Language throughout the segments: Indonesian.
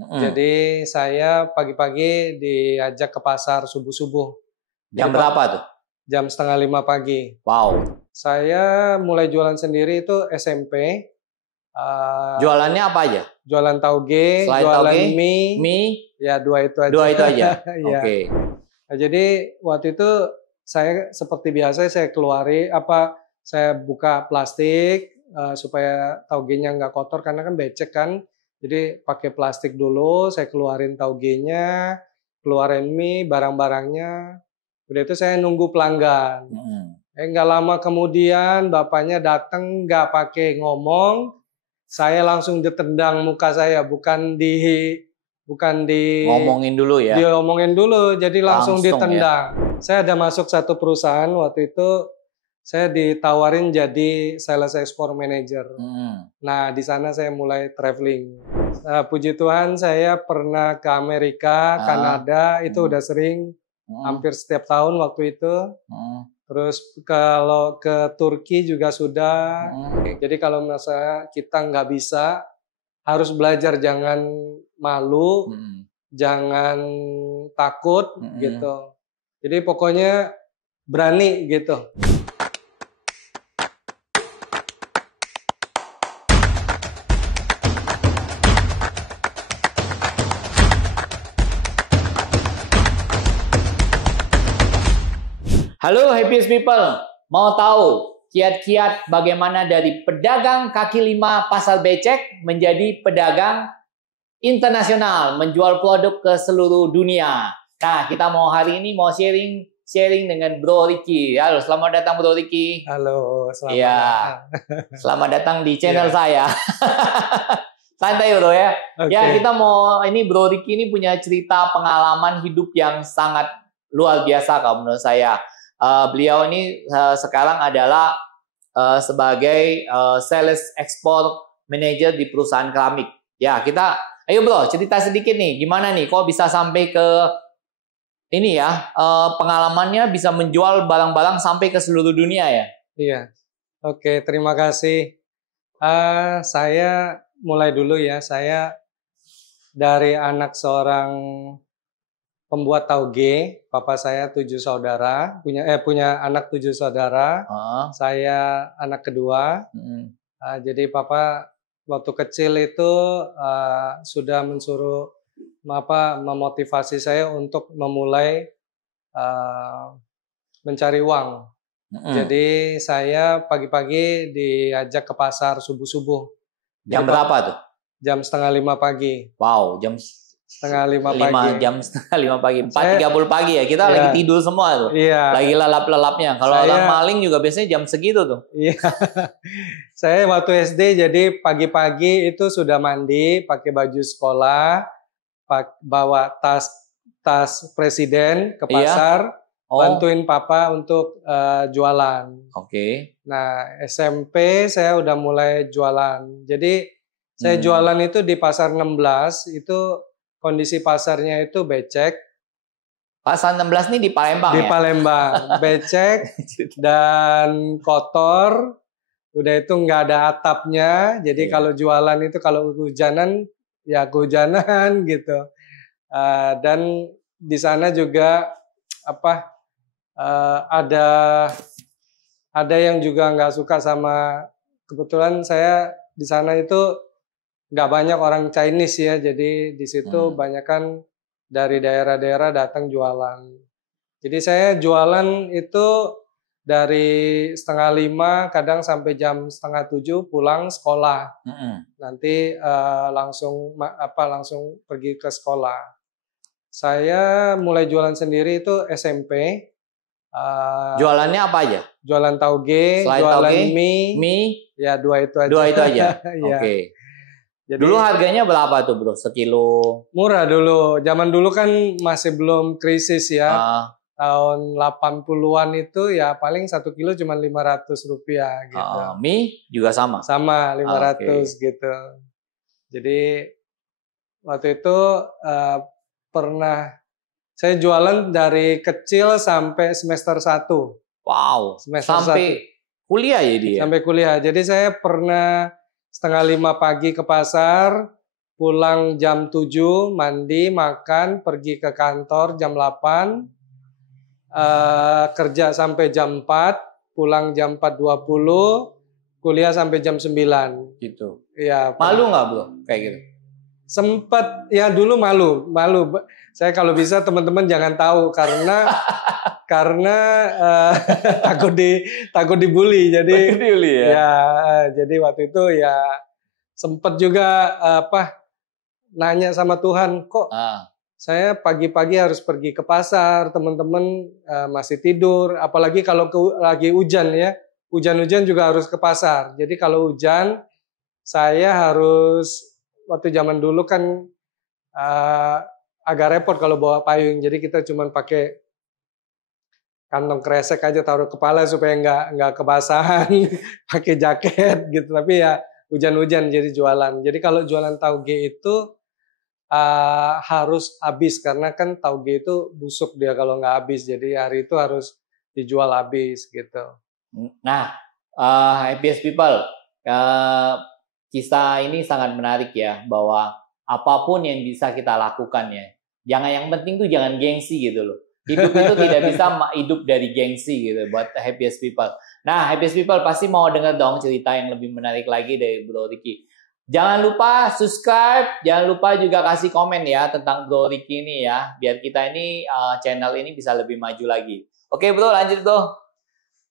Jadi saya pagi-pagi diajak ke pasar subuh-subuh. Jam berapa tuh? Jam 4:30 pagi. Wow. Saya mulai jualan sendiri itu SMP. Jualannya apa aja? Jualan tauge, Selain jualan tauge, mie. Ya dua itu aja. Dua itu aja. Ya. Oke. Nah, jadi waktu itu saya seperti biasa saya saya buka plastik supaya taugenya nggak kotor karena kan becek kan. Jadi pakai plastik dulu, saya keluarin taugenya, keluarin mie, barang-barangnya. Udah itu saya nunggu pelanggan. Nggak lama kemudian bapaknya datang nggak pakai ngomong, saya langsung ditendang muka saya, bukan di ngomongin dulu ya. Diomongin dulu, jadi langsung ditendang. Ya. Saya ada masuk satu perusahaan waktu itu, saya ditawarin jadi sales export manager. Nah, di sana saya mulai traveling. Puji Tuhan saya pernah ke Amerika, Kanada, itu udah sering. Hampir setiap tahun waktu itu. Terus kalau ke Turki juga sudah. Jadi kalau misalnya kita nggak bisa, harus belajar, jangan malu, jangan takut gitu. Jadi pokoknya berani gitu. Halo Happiest People, mau tahu kiat-kiat bagaimana dari pedagang kaki lima pasar becek menjadi pedagang internasional, menjual produk ke seluruh dunia. Nah, kita hari ini mau sharing dengan Bro Ricky. Halo, selamat datang Bro Ricky. Halo, selamat datang. Selamat datang di channel saya. Santai Bro ya. Okay. Ya, kita ini Bro Ricky ini punya cerita pengalaman hidup yang sangat luar biasa kalau menurut saya. Beliau ini sekarang adalah sebagai sales export manager di perusahaan keramik. Ya, ayo Bro, cerita sedikit nih, gimana nih kok bisa sampai ke ini ya, pengalamannya bisa menjual barang-barang sampai ke seluruh dunia ya? Iya. Oke, terima kasih. Saya mulai dulu ya, saya dari anak seorang pembuat tauge, papa saya 7 saudara, punya anak 7 saudara. Saya anak kedua. Jadi papa waktu kecil itu sudah memotivasi saya untuk memulai mencari uang. Jadi saya pagi-pagi diajak ke pasar subuh-subuh. Jam berapa tuh? Jam 4:30 pagi. Wow, jam 4:30 pagi. Jam 4:30 pagi. 4:30 pagi ya. Kita lagi tidur semua tuh. Iya. Lagi lelap-lelapnya. Kalau orang maling juga biasanya jam segitu tuh. Iya. Saya waktu SD jadi pagi-pagi itu sudah mandi, pakai baju sekolah, bawa tas presiden ke pasar, bantuin papa untuk jualan. Oke. Nah, SMP saya udah mulai jualan. Jadi saya jualan itu di pasar 16, itu kondisi pasarnya itu becek. Pasar 16 ini di Palembang ya? Di Palembang, becek dan kotor. Udah itu nggak ada atapnya. Jadi kalau jualan itu kalau hujanan ya kehujanan gitu. Dan di sana juga ada yang juga nggak suka sama. Kebetulan saya di sana itu nggak banyak orang Chinese ya, jadi di situ banyak kan dari daerah-daerah datang jualan. Jadi saya jualan itu dari 4:30 kadang sampai jam 6:30 pulang sekolah. Nanti langsung pergi ke sekolah. Saya mulai jualan sendiri itu SMP. Jualannya apa aja? Jualan tauge, jualan mie. Ya dua itu aja. Dua itu aja. Oke. Jadi, dulu harganya berapa tuh Bro? Sekilo? Murah dulu. Zaman dulu kan masih belum krisis ya. Tahun 80-an itu ya paling 1 kilo cuma Rp500 gitu. Mie juga sama? Sama, 500 gitu. Jadi waktu itu pernah saya jualan dari kecil sampai semester 1. Wow, sampai 1. Kuliah ya dia? Sampai kuliah. Jadi saya pernah 4:30 pagi ke pasar, pulang jam 7, mandi, makan, pergi ke kantor jam 8, kerja sampai jam 4, pulang jam 4.20, kuliah sampai jam 9. Gitu. Ya, malu nggak bro kayak gitu? Sempat ya dulu malu. Saya kalau bisa teman-teman jangan tahu karena takut dibully. Jadi dibully ya. Jadi waktu itu ya sempat juga nanya sama Tuhan, kok saya pagi-pagi harus pergi ke pasar, teman-teman masih tidur, apalagi kalau lagi hujan ya. Hujan-hujan juga harus ke pasar. Jadi kalau hujan saya harus, waktu zaman dulu kan agak repot kalau bawa payung. Jadi kita cuma pakai kantong kresek aja taruh kepala supaya nggak kebasahan, pakai jaket gitu. Tapi ya hujan-hujan jadi jualan. Jadi kalau jualan tauge itu harus habis karena kan tauge itu busuk dia kalau nggak habis. Jadi hari itu harus dijual habis gitu. Nah, Happiest People, kisah ini sangat menarik ya, bahwa apapun yang bisa kita lakukan ya, yang penting tuh jangan gengsi gitu loh. Hidup itu tidak bisa hidup dari gengsi gitu buat Happiest People. Nah, Happiest People pasti mau dengar dong cerita yang lebih menarik lagi dari Bro Ricky. Jangan lupa subscribe, jangan lupa juga kasih komen ya tentang Bro Ricky ini ya, biar kita ini channel ini bisa lebih maju lagi. Oke Bro, lanjut Bro.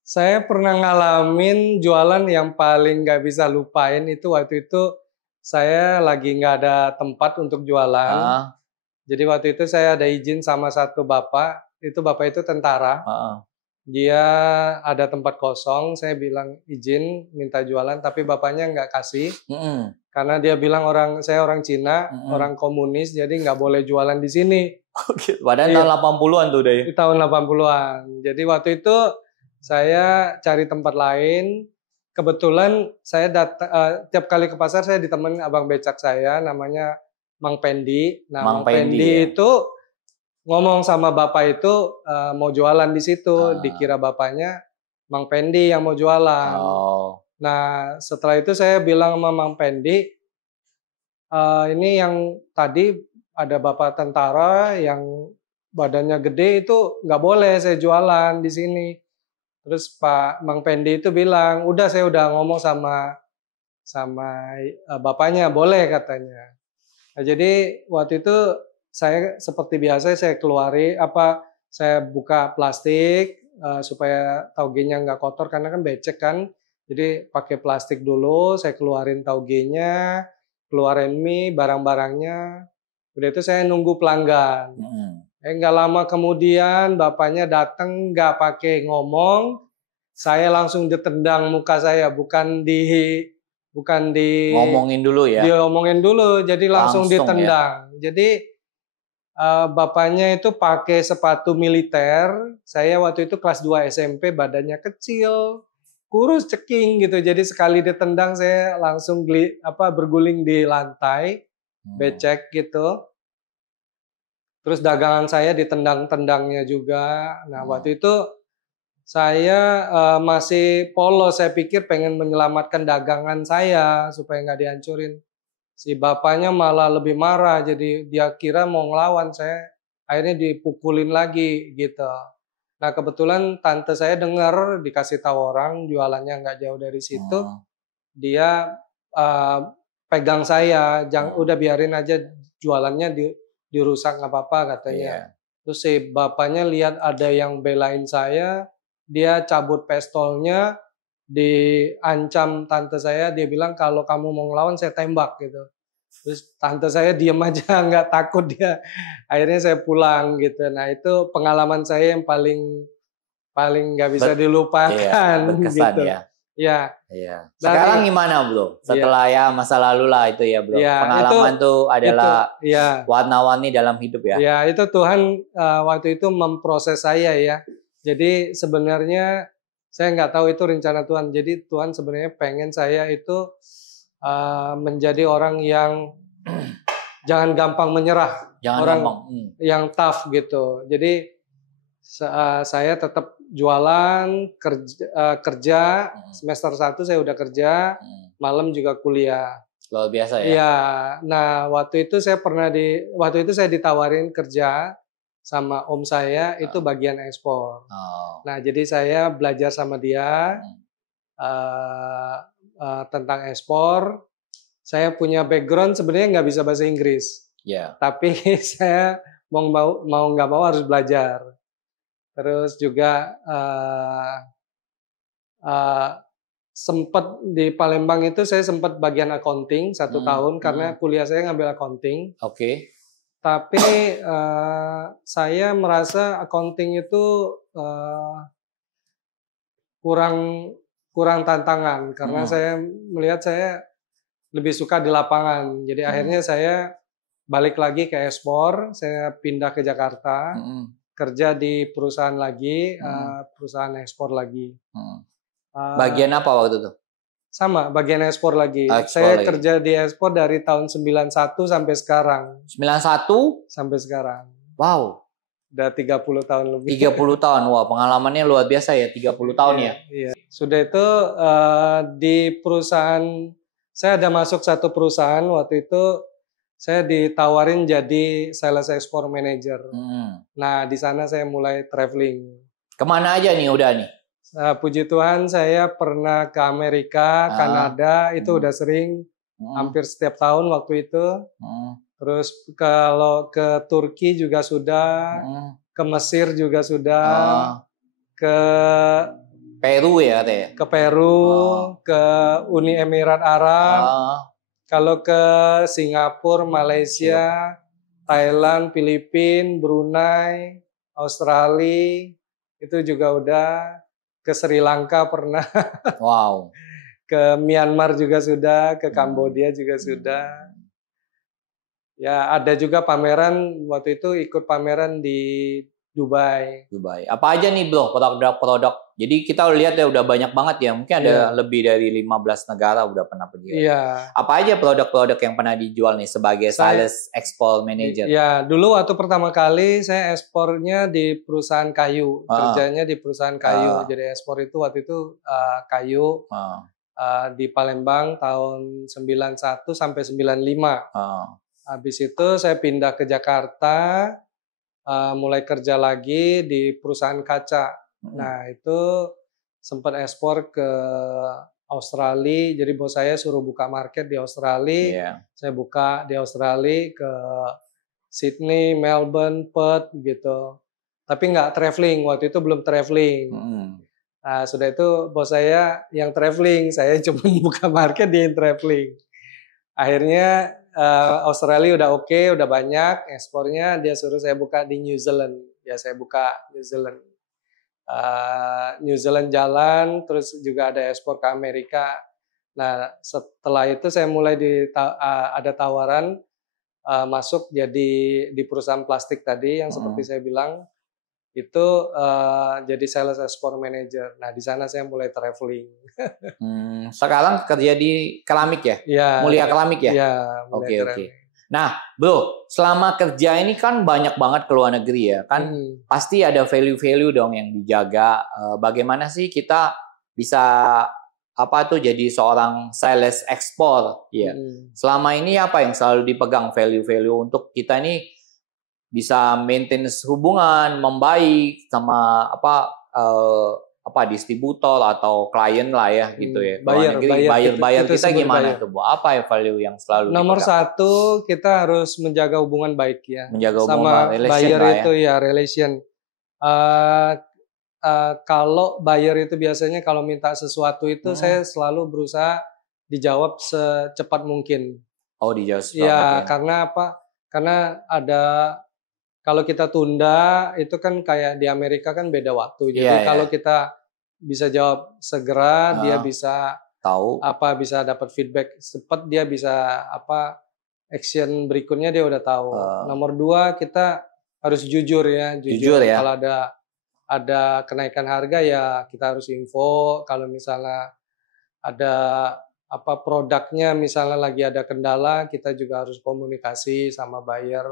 Saya pernah ngalamin jualan yang paling nggak bisa lupain itu waktu itu saya lagi nggak ada tempat untuk jualan. Jadi waktu itu saya ada izin sama satu bapak itu tentara. Dia ada tempat kosong, saya bilang izin minta jualan, tapi bapaknya nggak kasih. Karena dia bilang saya orang Cina, orang komunis, jadi nggak boleh jualan di sini. Padahal tahun 80-an tuh deh. Di tahun 80-an. Jadi waktu itu saya cari tempat lain. Kebetulan saya tiap kali ke pasar saya ditemenin abang becak saya, namanya Mang Pendi. Nah, Mang Pendi ya. Itu ngomong sama bapak itu mau jualan di situ. Dikira bapaknya Mang Pendi yang mau jualan. Nah, setelah itu saya bilang sama Mang Pendi, ini yang tadi ada bapak tentara yang badannya gede itu nggak boleh saya jualan di sini. Terus Pak Mang Pendi itu bilang, saya udah ngomong sama bapaknya, boleh katanya. Nah, jadi waktu itu saya seperti biasa saya saya buka plastik supaya taugenya nggak kotor karena kan becek kan. Jadi pakai plastik dulu, saya keluarin taugenya, keluarin mie, barang-barangnya. Udah itu saya nunggu pelanggan. Nggak lama kemudian bapaknya datang nggak pakai ngomong, saya langsung ditendang muka saya, bukan di ngomongin dulu ya. Diomongin dulu, jadi langsung ditendang. Ya. Jadi bapaknya itu pakai sepatu militer. Saya waktu itu kelas 2 SMP, badannya kecil, kurus ceking gitu. Jadi sekali ditendang saya langsung berguling di lantai, becek gitu. Terus dagangan saya ditendang-tendangnya juga. Nah, waktu itu saya masih polos. Saya pikir pengen menyelamatkan dagangan saya supaya nggak dihancurin. Si bapaknya malah lebih marah. Jadi dia kira mau ngelawan saya. Akhirnya dipukulin lagi gitu. Nah, kebetulan tante saya dengar dikasih tahu orang jualannya nggak jauh dari situ. Dia pegang saya. Udah biarin aja jualannya dirusak nggak apa-apa katanya. Terus si bapaknya lihat ada yang belain saya, dia cabut pistolnya, diancam tante saya, dia bilang kalau kamu mau ngelawan saya tembak gitu. Terus tante saya diem aja nggak takut dia. Akhirnya saya pulang gitu. Nah itu pengalaman saya yang paling nggak bisa dilupakan. Berkesan gitu. Ya. Sekarang gimana Bro? Setelah ya masa lalu lah itu ya Bro. Pengalaman itu adalah warna-warni dalam hidup ya. Ya itu Tuhan waktu itu memproses saya ya. Jadi sebenarnya saya nggak tahu itu rencana Tuhan. Jadi Tuhan sebenarnya pengen saya itu menjadi orang yang jangan gampang menyerah. Yang tough gitu. Jadi saya tetap jualan, kerja semester 1 saya udah kerja, malam juga kuliah. Luar biasa ya. Iya. Nah, waktu itu saya ditawarin kerja sama om saya itu bagian ekspor. Nah, jadi saya belajar sama dia tentang ekspor. Saya punya background sebenarnya nggak bisa bahasa Inggris. Tapi saya mau nggak mau harus belajar. Terus juga sempat di Palembang itu saya sempat bagian accounting 1 tahun karena kuliah saya ngambil accounting. Tapi saya merasa accounting itu kurang tantangan karena saya melihat saya lebih suka di lapangan. Jadi akhirnya saya balik lagi ke ekspor, saya pindah ke Jakarta, kerja di perusahaan lagi, perusahaan ekspor lagi. Bagian apa waktu itu? Sama, bagian ekspor lagi. Saya kerja di ekspor dari tahun 91 sampai sekarang. 91? Sampai sekarang. Wow. Udah 30 tahun lebih. 30 tahun, wah pengalamannya luar biasa ya, 30 tahun ya. Iya. Sudah itu di perusahaan, saya ada masuk satu perusahaan, waktu itu saya ditawarin jadi sales export manager. Nah, di sana saya mulai traveling. Kemana aja nih udah nih? Puji Tuhan saya pernah ke Amerika, Kanada, itu udah sering, hampir setiap tahun waktu itu. Terus kalau ke Turki juga sudah, ke Mesir juga sudah, ke Peru ya katanya? Ke Peru, ke Uni Emirat Arab, kalau ke Singapura, Malaysia, Thailand, Filipina, Brunei, Australia, itu juga udah. Ke Sri Lanka pernah. Wow. Ke Myanmar juga sudah, ke Kambodia juga sudah. Ya, ada juga pameran, waktu itu ikut pameran di Dubai. Apa aja nih bro produk-produk? Jadi kita lihat ya udah banyak banget ya. Mungkin ada lebih dari 15 negara udah pernah pergi. Iya. Apa aja produk-produk yang pernah dijual nih sebagai sales export manager? Iya, dulu waktu pertama kali saya ekspornya di perusahaan kayu. Kerjanya di perusahaan kayu. Jadi ekspor itu waktu itu kayu di Palembang tahun 91 sampai 95. Habis itu saya pindah ke Jakarta. Mulai kerja lagi di perusahaan kaca. Nah, itu sempat ekspor ke Australia. Jadi bos saya suruh buka market di Australia. Saya buka di Australia ke Sydney, Melbourne, Perth gitu. Tapi nggak traveling, waktu itu belum traveling. Nah, sudah itu bos saya yang traveling, saya cuma buka market dia yang traveling. Akhirnya Australia udah oke, udah banyak ekspornya, dia suruh saya buka di New Zealand. Ya saya buka New Zealand. New Zealand jalan, terus juga ada ekspor ke Amerika. Nah, setelah itu saya mulai ada tawaran masuk jadi di perusahaan plastik tadi yang seperti saya bilang itu jadi sales export manager. Nah, di sana saya mulai traveling. Sekarang kerja di keramik ya? Ya. Mulia Keramik ya? Iya. Oke. Nah, bro, selama kerja ini kan banyak banget ke luar negeri ya, kan pasti ada value-value dong yang dijaga. Bagaimana sih kita bisa jadi seorang sales export? Ya. Selama ini apa yang selalu dipegang value-value untuk kita ini bisa maintain hubungan membaik sama distributor atau klien lah ya gitu ya. Buyer kita gimana tuh Bu? Apa ya value yang selalu nomor dipegang? 1 kita harus menjaga hubungan baik ya. Menjaga sama hubungan buyer ya. itu ya relation. Kalau buyer itu biasanya kalau minta sesuatu itu saya selalu berusaha dijawab secepat mungkin. Oh, dijawab secepat Ya, mungkin. karena apa? Karena kalau kita tunda itu kan kayak di Amerika kan beda waktu. Jadi kalau kita bisa jawab segera, dia bisa tahu bisa dapat feedback cepat, dia bisa action berikutnya dia udah tahu. Nomor 2 kita harus jujur ya. Kalau ada kenaikan harga ya kita harus info. Kalau misalnya ada produknya misalnya lagi ada kendala, kita juga harus komunikasi sama buyer.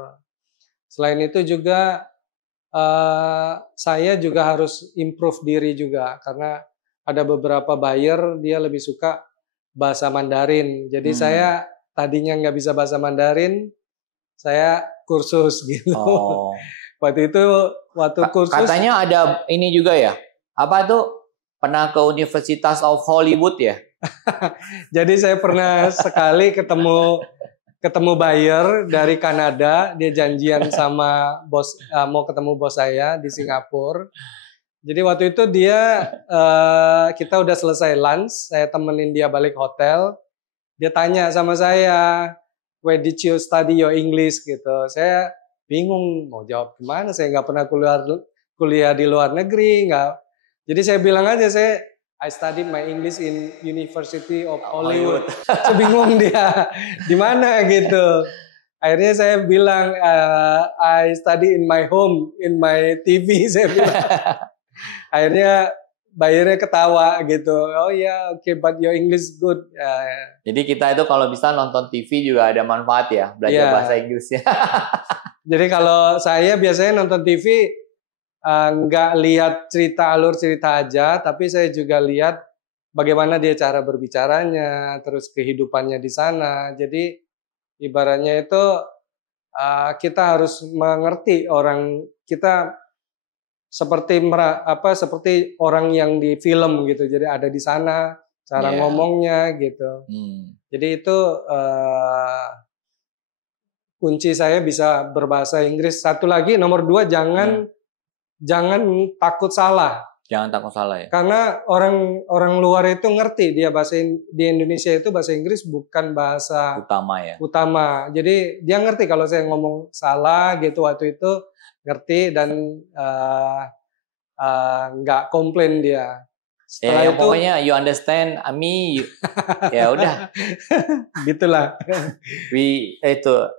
Selain itu juga saya juga harus improve diri juga karena ada beberapa buyer dia lebih suka bahasa Mandarin. Jadi saya tadinya nggak bisa bahasa Mandarin, saya kursus gitu. Oh. Waktu kursus. Katanya ada ini juga ya. Apa tuh? Pernah ke Universitas of Hollywood ya? Jadi saya pernah sekali ketemu buyer dari Kanada, dia janjian sama bos, mau ketemu bos saya di Singapura. Jadi waktu itu kita udah selesai lunch, saya temenin dia balik hotel. Dia tanya sama saya, "Where did you study your English?" gitu. Saya bingung mau jawab gimana. Saya nggak pernah kuliah di luar negeri, nggak. Jadi saya bilang aja, I studied my English in University of Hollywood. Saya bingung dia di mana gitu. Akhirnya saya bilang, I study in my home, in my TV. Saya bilang. Akhirnya bayarnya ketawa gitu. Oh ya, oke, but your English good. Jadi kita itu kalau bisa nonton TV juga ada manfaat ya, belajar bahasa Inggrisnya. Jadi kalau saya biasanya nonton TV nggak lihat alur cerita aja, tapi saya juga lihat bagaimana dia cara berbicaranya, terus kehidupannya di sana. Jadi ibaratnya itu kita harus mengerti orang kita. Seperti orang yang di film gitu, jadi ada di sana cara ngomongnya gitu. Jadi itu kunci saya bisa berbahasa Inggris. Satu lagi, nomor 2, jangan takut salah. Jangan takut salah ya. Karena orang luar itu ngerti dia di Indonesia itu bahasa Inggris bukan bahasa utama. Jadi dia ngerti kalau saya ngomong salah gitu waktu itu. Ngerti dan nggak komplain dia. Setelah itu pokoknya you understand me, ya udah. Gitulah. We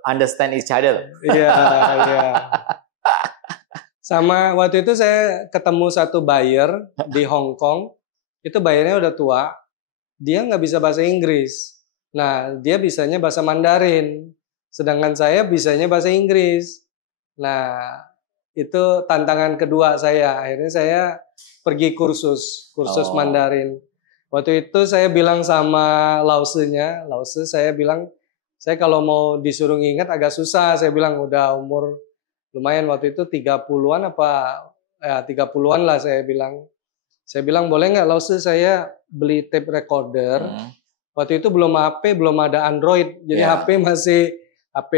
understand each other. Iya. Sama waktu itu saya ketemu satu buyer di Hong Kong. Itu buyernya udah tua. Dia nggak bisa bahasa Inggris. Nah, dia bisanya bahasa Mandarin. Sedangkan saya bisanya bahasa Inggris. Nah, itu tantangan kedua saya. Akhirnya saya pergi kursus Mandarin. Waktu itu saya bilang sama Lause-nya, saya bilang, saya kalau mau disuruh nginget agak susah. Saya bilang udah umur lumayan waktu itu 30-an 30-an lah saya bilang. Saya bilang boleh nggak Lause saya beli tape recorder. Waktu itu belum HP, belum ada Android. Jadi HP masih HP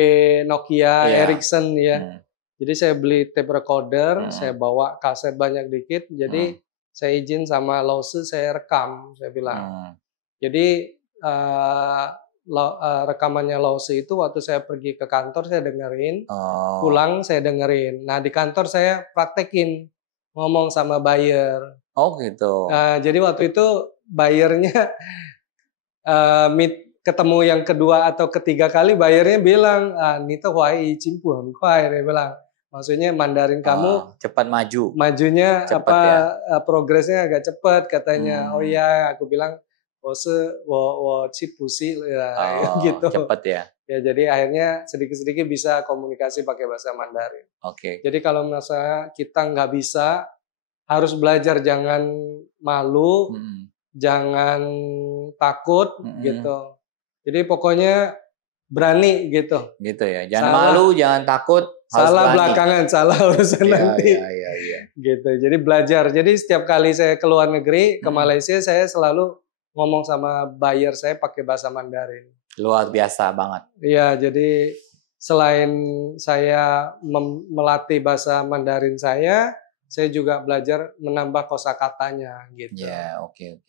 Nokia, Ericsson ya. Jadi saya beli tape recorder, saya bawa kaset banyak dikit. Jadi saya izin sama Lause saya rekam, saya bilang. Jadi rekamannya Lause itu waktu saya pergi ke kantor saya dengerin, pulang saya dengerin. Nah di kantor saya praktekin ngomong sama buyer. Oh gitu. Jadi waktu itu buyernya ketemu yang kedua atau ketiga kali buyernya bilang, Nita Huai Cimpu Huai, dia bilang. Maksudnya Mandarin kamu cepat maju. Majunya progresnya agak cepat katanya. Oh ya, aku bilang wo cipu sih gitu. Cepat ya. Ya jadi akhirnya sedikit-sedikit bisa komunikasi pakai bahasa Mandarin. Oke. Jadi kalau merasa kita nggak bisa, harus belajar, jangan malu, jangan takut gitu. Jadi pokoknya berani gitu. Gitu ya. Jangan malu, jangan takut. Salah belakangan, salah urusan nanti. Iya. Gitu. Jadi belajar. Jadi setiap kali saya ke luar negeri, ke Malaysia, saya selalu ngomong sama buyer saya pakai bahasa Mandarin. Luar biasa banget. Iya, jadi selain saya melatih bahasa Mandarin saya juga belajar menambah kosakatanya gitu. Ya, oke.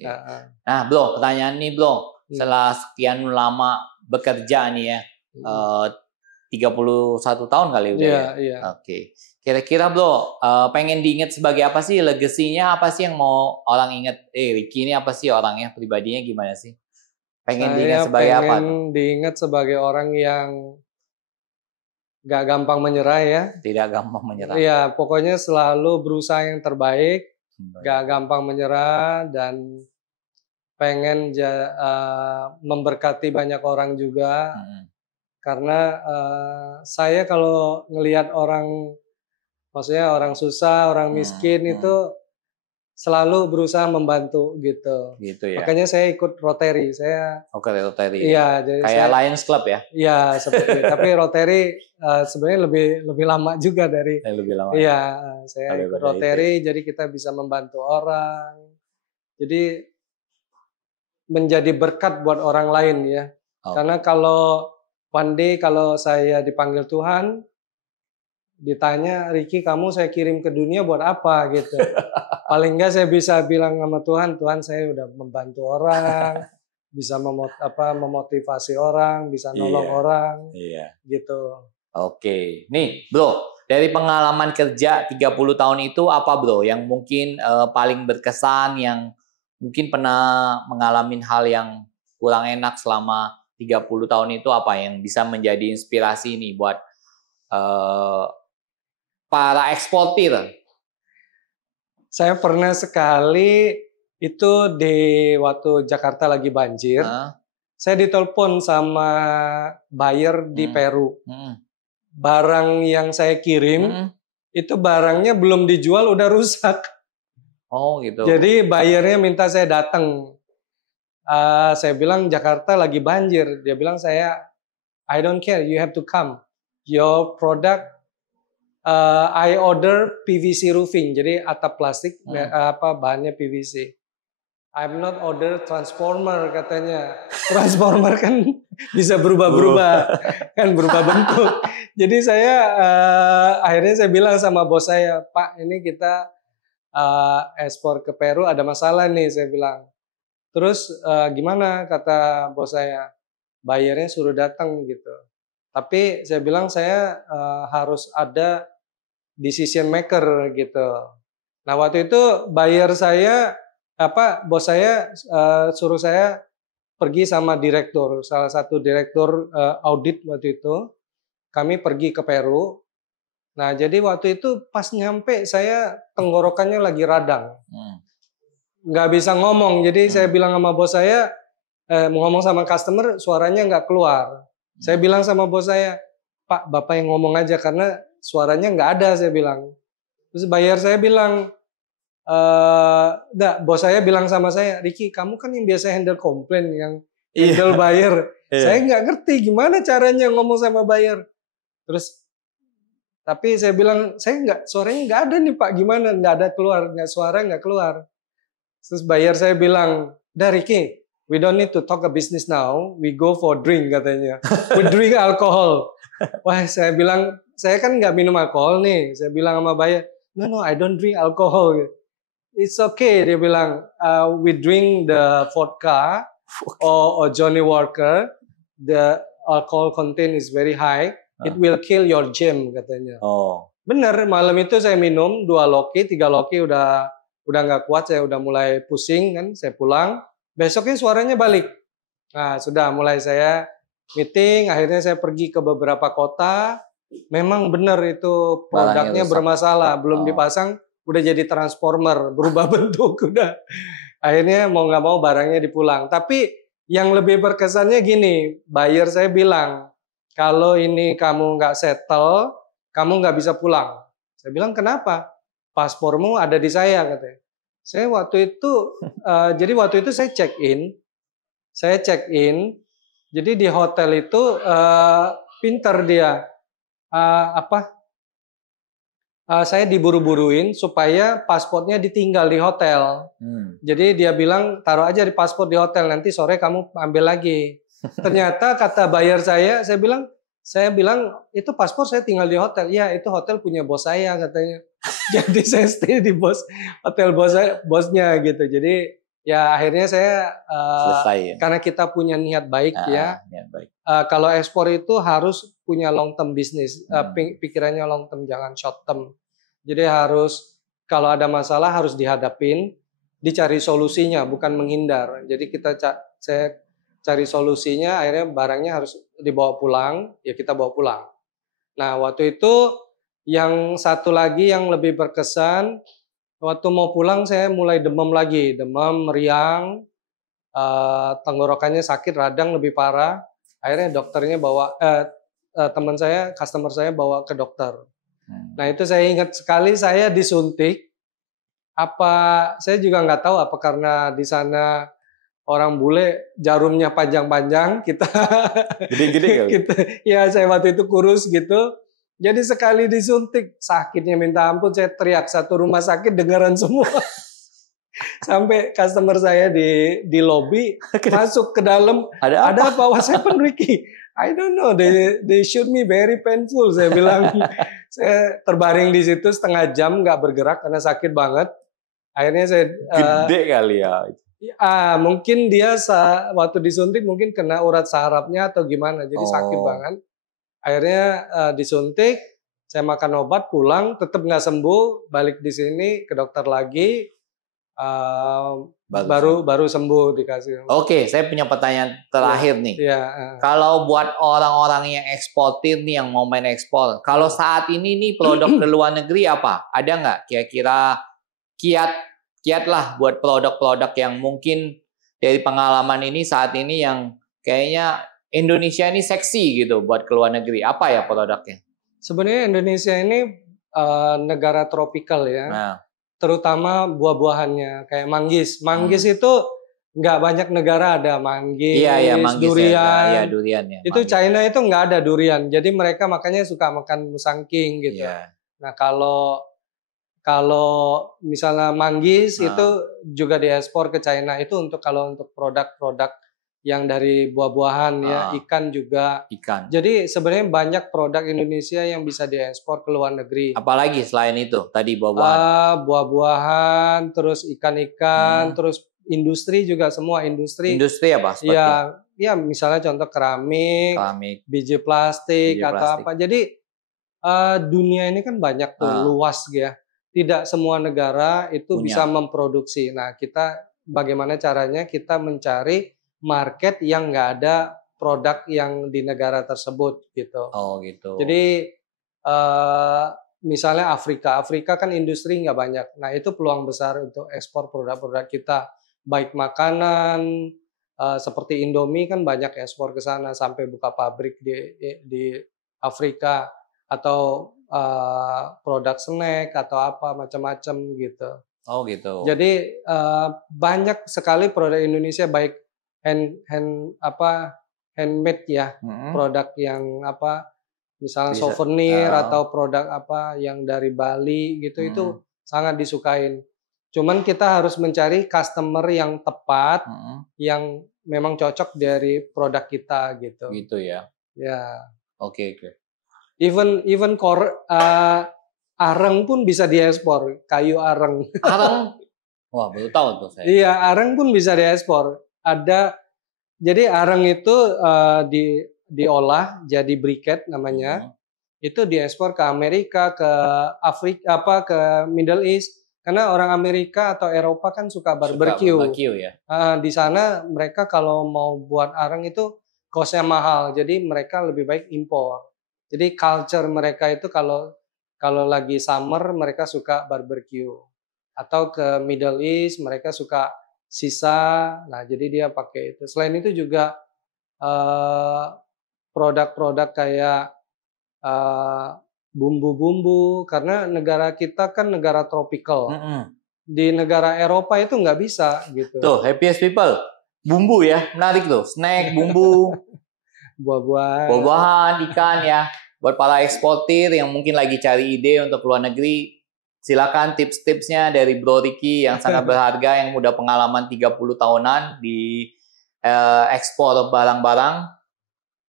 Nah, Bro, pertanyaan nih, Bro. Setelah sekian lama bekerja nih ya, 31 tahun kali udah ya? Iya. Oke. Kira-kira Bro, pengen diingat sebagai apa sih? Legasinya apa sih yang mau orang ingat? Ricky ini apa sih orangnya, pribadinya gimana sih? Pengen diingat sebagai apa? Saya pengen diingat sebagai orang yang gak gampang menyerah ya. Tidak gampang menyerah. Iya, pokoknya selalu berusaha yang terbaik, gak gampang menyerah, dan pengen memberkati banyak orang juga. Karena saya kalau ngelihat orang, maksudnya orang susah, orang miskin itu selalu berusaha membantu gitu. Gitu ya. Makanya saya ikut Rotary. Rotary. Iya, jadi kayak Lions Club ya? Iya, seperti itu. Tapi Rotary sebenarnya lebih lama juga dari. Lebih lama. Iya, saya ikut Rotary, jadi kita bisa membantu orang. Jadi menjadi berkat buat orang lain ya. Karena kalau one day kalau saya dipanggil Tuhan, ditanya, Ricky kamu saya kirim ke dunia buat apa gitu. Paling enggak saya bisa bilang sama Tuhan, Tuhan saya udah membantu orang, bisa memotivasi orang, bisa nolong orang, gitu. Oke, nih bro, dari pengalaman kerja 30 tahun itu apa bro yang mungkin paling berkesan, yang mungkin pernah mengalami hal yang kurang enak selama 30 tahun itu, apa yang bisa menjadi inspirasi nih buat para eksportir? Saya pernah sekali itu di waktu Jakarta lagi banjir, saya ditelepon sama buyer di Peru. Barang yang saya kirim itu barangnya belum dijual udah rusak. Oh gitu. Jadi buyernya minta saya datang. Saya bilang Jakarta lagi banjir. Dia bilang I don't care, you have to come. Your product I order PVC roofing, jadi atap plastik, bahannya PVC. I'm not order transformer katanya. Transformer kan bisa berubah-berubah, kan berubah bentuk. Jadi akhirnya saya bilang sama bos saya, Pak, ini kita ekspor ke Peru ada masalah nih, saya bilang. Terus gimana kata bos saya? Bayarnya suruh datang gitu. Tapi saya bilang saya harus ada decision maker gitu. Nah waktu itu bos saya suruh saya pergi sama direktur, salah satu direktur audit waktu itu. Kami pergi ke Peru. Nah jadi waktu itu pas nyampe saya tenggorokannya lagi radang, nggak bisa ngomong. Jadi saya bilang sama bos saya, mau ngomong sama customer suaranya nggak keluar. Saya bilang sama bos saya, Pak, Bapak yang ngomong aja karena suaranya nggak ada, saya bilang. Terus buyer saya bilang, bos saya bilang sama saya, Ricky, kamu kan yang biasa handle komplain, yang handle buyer. Saya nggak ngerti gimana caranya ngomong sama buyer. Terus, tapi saya bilang, suaranya nggak ada nih Pak, gimana? Nggak ada keluar, suara nggak keluar. Terus buyer saya bilang, Ricky, we don't need to talk a business now, we go for drink katanya. We drink alcohol. Wah, saya bilang, saya kan nggak minum alkohol nih. Saya bilang sama buyer, no, I don't drink alcohol. It's okay, dia bilang, we drink the vodka or Johnny Walker. The alcohol content is very high. It will kill your gym katanya. Bener, malam itu saya minum 2 loki, 3 loki udah nggak kuat, saya udah mulai pusing kan, saya pulang. Besoknya suaranya balik. Nah, sudah mulai saya meeting, akhirnya saya pergi ke beberapa kota. Memang benar itu produknya bermasalah, belum dipasang, udah jadi transformer, berubah bentuk udah. Akhirnya mau nggak mau barangnya dipulang. Tapi yang lebih berkesannya gini, buyer saya bilang, kalau ini kamu nggak settle, kamu nggak bisa pulang. Saya bilang kenapa? Paspormu ada di saya katanya. Saya waktu itu, jadi waktu itu saya check in. Jadi di hotel itu pinter dia. Saya diburu-buruin supaya paspornya ditinggal di hotel. Jadi dia bilang taruh aja di paspor di hotel, nanti sore kamu ambil lagi. Ternyata kata buyer saya bilang itu paspor saya tinggal di hotel. Ya itu hotel punya bos saya katanya. Jadi saya stay di hotel bosnya gitu. Jadi ya akhirnya saya selesai, ya? Karena kita punya niat baik niat baik. Kalau ekspor itu harus punya long term bisnis, pikirannya long term, jangan short term. Jadi harus kalau ada masalah harus dihadapin, dicari solusinya, bukan menghindar. Jadi saya cari solusinya, akhirnya barangnya harus dibawa pulang, ya kita bawa pulang. Nah waktu itu yang satu lagi yang lebih berkesan, waktu mau pulang saya mulai demam lagi, demam, meriang, tenggorokannya sakit, radang lebih parah. Akhirnya dokternya bawa, customer saya bawa ke dokter. Nah itu saya ingat sekali saya disuntik Apa saya juga nggak tahu apa karena di sana orang bule jarumnya panjang-panjang, kita Gede-gede kali. ya saya waktu itu kurus gitu. Jadi sekali disuntik sakitnya minta ampun, saya teriak satu rumah sakit dengaran semua. Sampai customer saya di lobi masuk ke dalam, ada apa? What's happened, Ricky? I don't know, they shoot me very painful, saya bilang. Saya terbaring di situ setengah jam nggak bergerak karena sakit banget. Akhirnya saya gede kali ya. Mungkin dia waktu disuntik mungkin kena urat sarafnya atau gimana, jadi sakit banget. Akhirnya disuntik, saya makan obat, pulang, tetap nggak sembuh, balik di sini ke dokter lagi, baru sembuh dikasih. Oke, saya punya pertanyaan terakhir nih. Kalau buat orang-orang yang eksportir nih, yang mau main ekspor, kalau saat ini nih produk ke luar negeri apa? Ada nggak kira-kira kiat lah buat produk-produk yang mungkin dari pengalaman ini saat ini yang kayaknya Indonesia ini seksi gitu buat ke luar negeri. Apa ya produknya? Sebenarnya Indonesia ini negara tropikal ya. Nah. Terutama buah-buahannya kayak manggis. Manggis itu nggak banyak negara ada manggis, manggis durian. Ya, durian ya. Itu manggis. China itu nggak ada durian. Jadi mereka makanya suka makan musangking gitu. Nah kalau misalnya manggis itu juga diekspor ke China, itu untuk produk-produk yang dari buah-buahan ya, ikan juga. Jadi sebenarnya banyak produk Indonesia yang bisa diekspor ke luar negeri. Apalagi selain itu tadi buah-buahan? Buah-buahan, terus ikan-ikan, terus industri juga, semua industri. Industri apa? Ya misalnya contoh keramik, biji plastik atau apa. Jadi dunia ini kan banyak tuh, luas ya. Tidak semua negara itu bisa memproduksi. Nah, kita bagaimana caranya kita mencari market yang nggak ada produk yang di negara tersebut gitu. Oh gitu. Jadi misalnya Afrika kan industri nggak banyak. Nah, itu peluang besar untuk ekspor produk-produk kita. Baik makanan seperti Indomie kan banyak ekspor ke sana sampai buka pabrik di Afrika, atau produk snack atau apa macam-macam gitu. Oh gitu. Jadi banyak sekali produk Indonesia, baik handmade ya, produk yang misalnya souvenir atau produk yang dari Bali gitu, itu sangat disukain. Cuman kita harus mencari customer yang tepat, yang memang cocok dari produk kita gitu. Gitu ya. Ya. Oke. Even areng pun bisa diekspor, kayu areng. Areng? Wah, baru tahu tuh saya. Iya, areng pun bisa diekspor. Jadi areng itu diolah jadi briket namanya. Itu diekspor ke Amerika, ke Afrika, ke Middle East. Karena orang Amerika atau Eropa kan suka barbecue. Ya. Di sana mereka kalau mau buat areng itu cost-nya mahal, jadi mereka lebih baik impor. Jadi culture mereka itu kalau lagi summer mereka suka barbecue, atau ke Middle East mereka suka sisa. Nah, jadi dia pakai itu. Selain itu juga produk-produk kayak bumbu-bumbu, karena negara kita kan negara tropikal. Di negara Eropa itu nggak bisa gitu. Tuh, happiest people. Bumbu ya, menarik tuh. Snack, bumbu. Buah-buahan, ikan ya. Buat para eksportir yang mungkin lagi cari ide untuk luar negeri, silakan tips-tipsnya dari Bro Ricky yang sangat berharga, yang udah pengalaman 30 tahunan di ekspor barang-barang.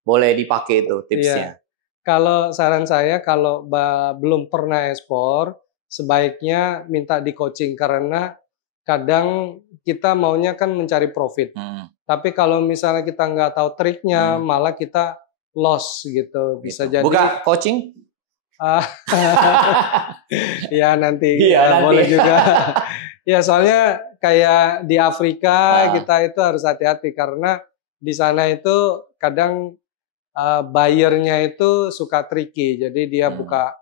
Boleh dipakai itu tipsnya. Kalau saran saya, kalau belum pernah ekspor, sebaiknya minta di coaching, karena kadang kita maunya kan mencari profit. Tapi kalau misalnya kita nggak tahu triknya, malah kita loss gitu. Bisa jadi. Buka coaching? Ya nanti boleh juga. Ya soalnya kayak di Afrika kita itu harus hati-hati, karena di sana itu kadang buyernya itu suka tricky. Jadi dia buka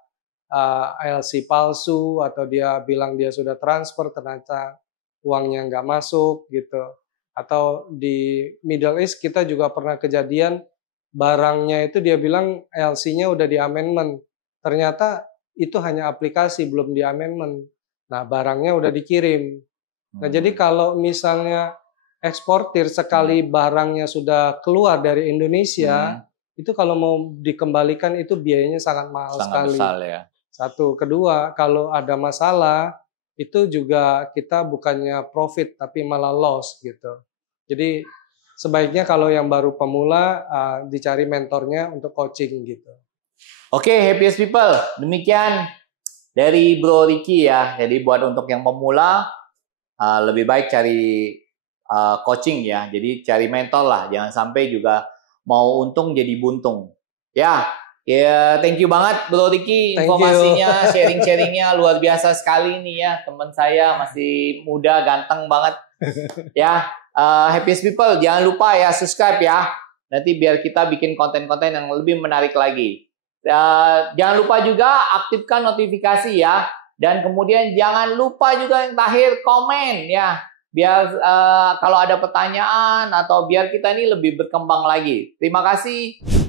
LC palsu, atau dia bilang dia sudah transfer, ternyata uangnya nggak masuk gitu. Atau di Middle East kita juga pernah kejadian, barangnya itu dia bilang LC-nya udah di amendment, ternyata itu hanya aplikasi, belum di amendment. Nah, barangnya udah dikirim. Nah, jadi kalau misalnya eksportir sekali barangnya sudah keluar dari Indonesia, itu kalau mau dikembalikan itu biayanya sangat mahal sekali. Besar ya. Satu, kedua, kalau ada masalah itu juga kita bukannya profit tapi malah loss gitu. Jadi sebaiknya kalau yang baru pemula dicari mentornya untuk coaching gitu. Oke, happiest people, demikian dari Bro Ricky ya. Jadi buat untuk yang pemula lebih baik cari coaching ya. Jadi cari mentor lah, jangan sampai juga mau untung jadi buntung. Ya, thank you banget Bro Ricky, informasinya, sharing-sharingnya luar biasa sekali nih ya. Teman saya masih muda, ganteng banget. Ya, happiest people, jangan lupa ya subscribe ya. Nanti biar kita bikin konten-konten yang lebih menarik lagi. Jangan lupa juga aktifkan notifikasi ya. Dan kemudian jangan lupa juga yang terakhir komen ya. Biar kalau ada pertanyaan atau biar kita ini lebih berkembang lagi. Terima kasih.